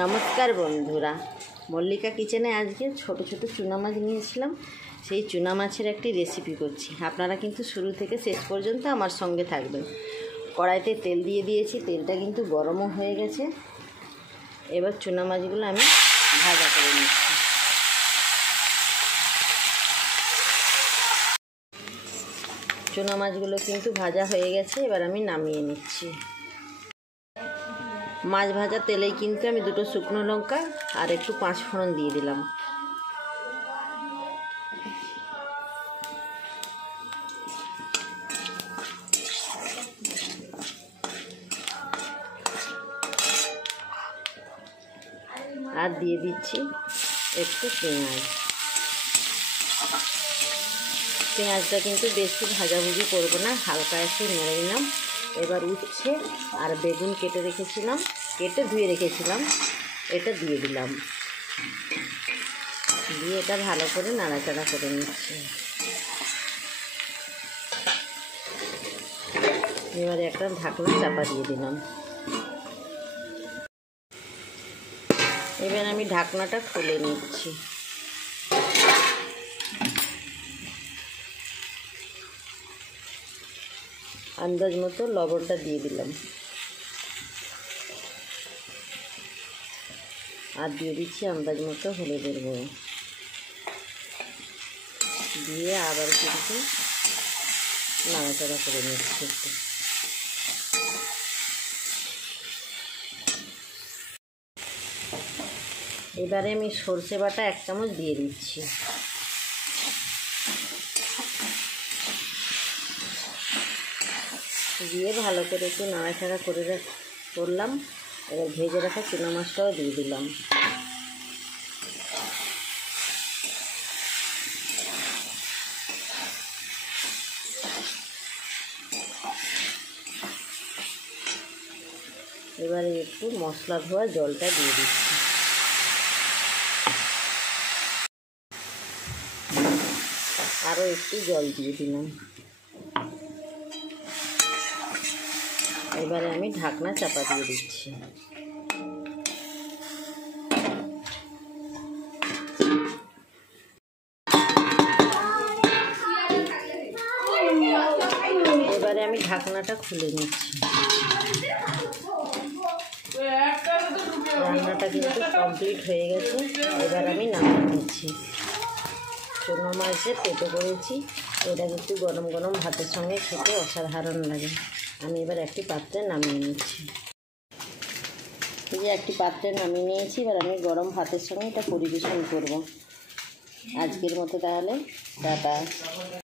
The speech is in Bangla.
নমস্কার বন্ধুরা, মল্লিকা কিচেনে আজকে ছোট ছোট চুনা মাছ নিয়েছিলাম। সেই চুনা মাছের একটি রেসিপি করছি। আপনারা কিন্তু শুরু থেকে শেষ পর্যন্ত আমার সঙ্গে থাকবেন। কড়াইতে তেল দিয়ে দিয়েছি, তেলটা কিন্তু গরমও হয়ে গেছে। এবার চুনা মাছগুলো আমি ভাজা করে নিচ্ছি। চুনা মাছগুলো কিন্তু ভাজা হয়ে গেছে, এবার আমি নামিয়ে নিচ্ছি। মাছ ভাজা তেলেই কিন্তু আমি দুটো শুকনো লঙ্কা আর একটু 5 ফোড়ন দিয়ে দিলাম। আর দিয়ে দিচ্ছি একটু পেঁয়াজ। পেঁয়াজটা কিন্তু বেশি ভাজাভুজি করবো না, হালকা একটু নেড়ে নিলাম। এবার উচ্ছে আর বেগুন কেটে ধুয়ে রেখেছিলাম, এটা দিয়ে দিলাম। দিয়ে এটা ভালো করে নাড়াচাড়া করে নিচ্ছি। এবারে একটা ঢাকনা চাপা দিয়ে দিলাম। এবার আমি ঢাকনাটা খুলে নিচ্ছি। আন্দাজ মতো লবণটা দিয়ে দিলাম, আর দিয়ে দিচ্ছি আন্দাজ মতো হলুদের গুঁড়ো। দিয়ে আবার কিন্তু নাড়াচাড়া করে নিচ্ছি একটু। এবারে আমি সর্ষে বাটা 1 চামচ দিয়ে দিচ্ছি। দিয়ে ভালো করে একটু নাড়াচাড়া করলাম। এবার ভেজে রাখা চুনা মাছটাও দিয়ে দিলাম। এবারে একটু মশলা ধোয়া জলটা দিয়ে দিচ্ছি। আরও একটু জল দিয়ে দিলাম। এবারে আমি ঢাকনা চাপা দিয়ে দিচ্ছি। এবারে আমি ঢাকনাটা খুলে নিচ্ছি। রান্নাটা কিন্তু কমপ্লিট হয়ে গেছে। এবার আমি নামিয়ে নিচ্ছি। চুনো মাছের পেটো করেছি, এটা কিন্তু গরম গরম ভাতের সঙ্গে খেতে অসাধারণ লাগে। আমি এবার একটি পাত্রে নামিয়ে নিচ্ছি। এই যে একটি পাত্রে নামিয়ে নিয়েছি, এবার আমি গরম ভাতের সঙ্গে এটা পরিবেশন করব। আজকের মতো তাহলে টাটা।